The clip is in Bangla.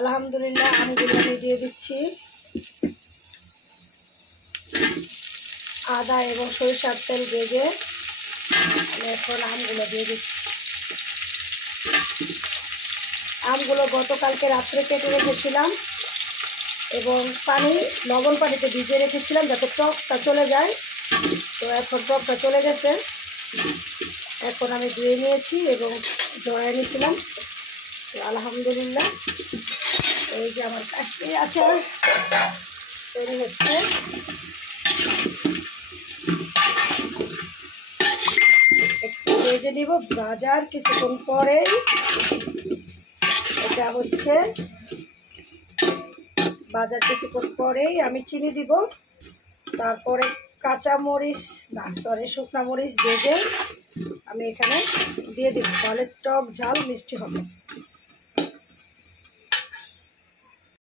আলহামদুলিল্লাহ আমগুলো আমি দিয়ে দিচ্ছি। আদা এবং সরিষার তেল ভেজে আমি এখন আমগুলো দিয়ে দিচ্ছি। আমগুলো গতকালকে রাত্রে কেটে রেখেছিলাম এবং লবণ পানিতে ভিজিয়ে রেখেছিলাম যাতে টকটা চলে যায়। তো এখন টকটা চলে গেছে, এখন আমি ধুয়ে নিয়েছি এবং জড়াই নিয়েছিলাম। তো আলহামদুলিল্লাহ এই যে আমার কাশ্মীরি আচার তৈরি হচ্ছে। একটু ভেজে নিব, ভাজার কিছুক্ষণ পরেই এটা হচ্ছে ভাজার কিছুক্ষণ পরেই আমি চিনি দিব, তারপরে শুকনা মরিচ ভেজে আমি এখানে দিয়ে দিব, তাহলে টক ঝাল মিষ্টি হবে।